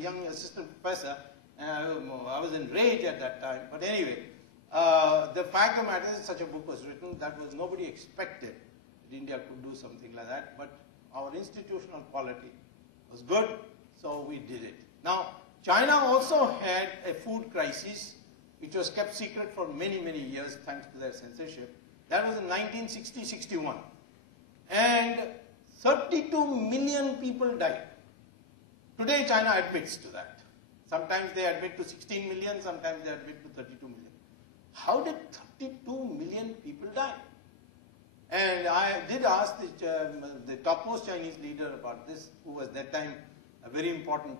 young assistant professor, and I was enraged at that time. But anyway, the fact of the matter is such a book was written that was nobody expected that India could do something like that. But our institutional quality was good, so we did it. Now, China also had a food crisis, which was kept secret for many, many years thanks to their censorship. That was in 1960-61. And 32 million people died. Today, China admits to that. Sometimes they admit to 16 million, sometimes they admit to 32 million. How did 32 million people die? And I did ask the topmost Chinese leader about this, who was that time a very important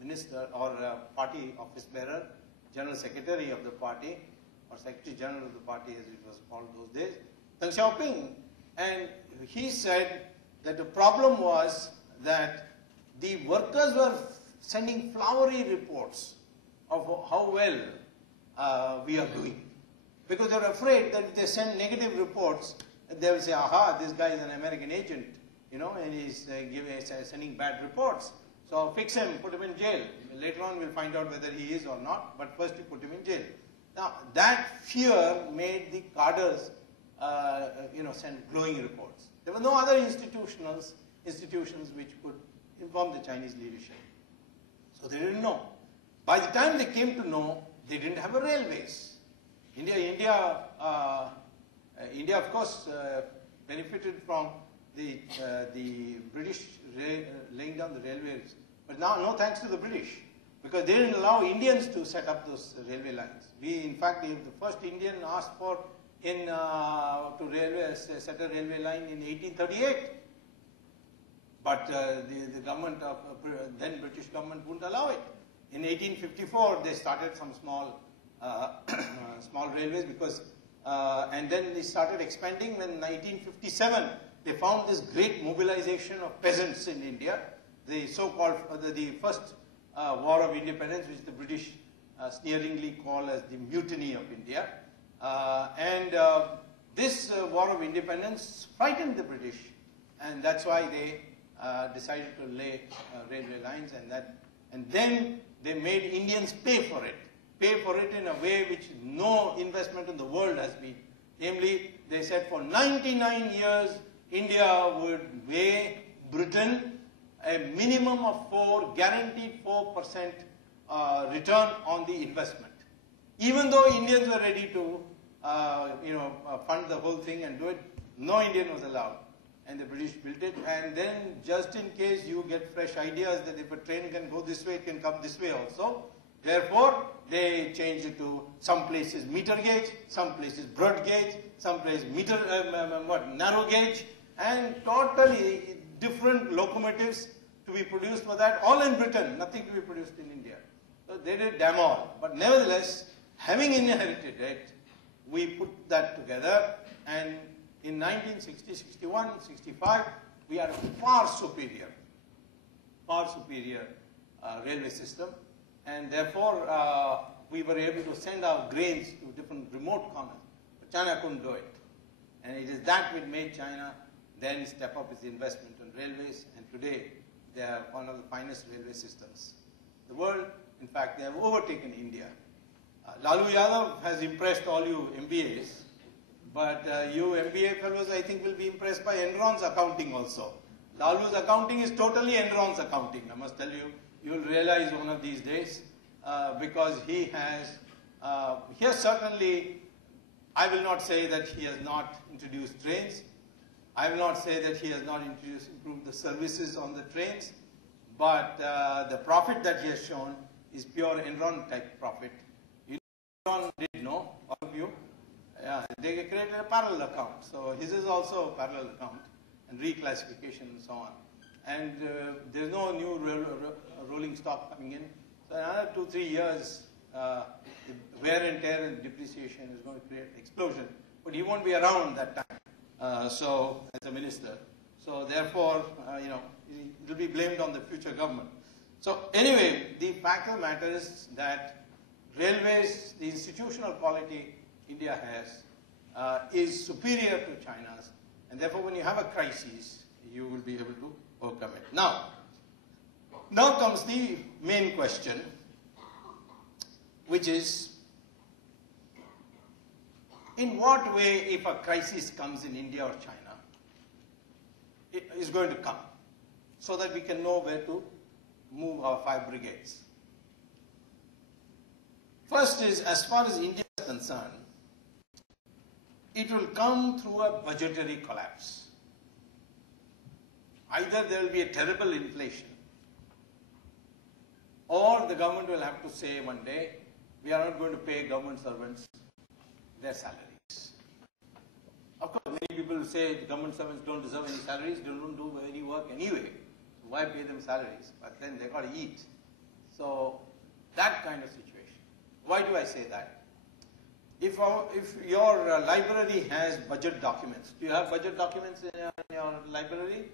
minister or party office bearer, general secretary of the party, or secretary general of the party as it was called those days, Deng Xiaoping. And he said that the problem was that the workers were sending flowery reports of how well we are doing. Because they were afraid that if they send negative reports, they will say, aha, this guy is an American agent, you know, and he's sending bad reports. So fix him, put him in jail. Later on we'll find out whether he is or not, but first you put him in jail. Now that fear made the cadres, send glowing reports. There were no other institutions which could inform the Chinese leadership. So they didn't know. By the time they came to know, they didn't have a railways. India of course benefited from the British laying down the railways, but now no thanks to the British, because they didn't allow Indians to set up those railway lines. In fact, the first Indian asked for set a railway line in 1838, but the government of then British government wouldn't allow it. In 1854, they started some small railways because, and then they started expanding. When in 1957, they found this great mobilization of peasants in India, the so-called, the first War of Independence, which the British sneeringly call as the Mutiny of India. This War of Independence frightened the British, and that's why they decided to lay railway lines, and then they made Indians pay for it in a way which no investment in the world has been. Namely, they said for 99 years, India would pay Britain a minimum of guaranteed 4% return on the investment. Even though Indians were ready to, fund the whole thing and do it, no Indian was allowed. And the British built it. And then, just in case you get fresh ideas that if a train can go this way, it can come this way also. Therefore, they changed it to some places meter gauge, some places broad gauge, some places narrow gauge, and totally different locomotives to be produced for that, all in Britain, nothing to be produced in India. So they did damn all. But nevertheless, having inherited it, we put that together, and in 1960, 61, 65, we had a far superior railway system, and therefore we were able to send our grains to different remote corners. But China couldn't do it. And it is that which made China then step up its investment in railways, and today they are one of the finest railway systems. The world, in fact, they have overtaken India. Lalu Yadav has impressed all you MBAs, but you MBA fellows, I think, will be impressed by Enron's accounting also. Lalu's accounting is totally Enron's accounting, I must tell you. You'll realize one of these days, because he has certainly, I will not say that he has not introduced trains. I will not say that he has not improved the services on the trains, but the profit that he has shown is pure Enron type profit. Enron did know, all of you. They created a parallel account. So his is also a parallel account and reclassification and so on. And there's no new rolling stock coming in. So another 2-3 years, the wear and tear and depreciation is going to create an explosion. But he won't be around that time. So as a minister. So therefore, it will be blamed on the future government. So anyway, the fact of the matter is that railways, the institutional quality India has, is superior to China's, and therefore when you have a crisis, you will be able to overcome it. Now, Now comes the main question, which is, in what way, if a crisis comes in India or China, it is going to come, so that we can know where to move our 5 brigades. First is, as far as India is concerned, it will come through a budgetary collapse. Either there will be a terrible inflation, or the government will have to say one day, we are not going to pay government servants their salaries. Of course, many people will say the government servants don't deserve any salaries, they don't do any work anyway. Why pay them salaries? But then they've got to eat. So that kind of situation. Why do I say that? If your library has budget documents, do you have budget documents in your library?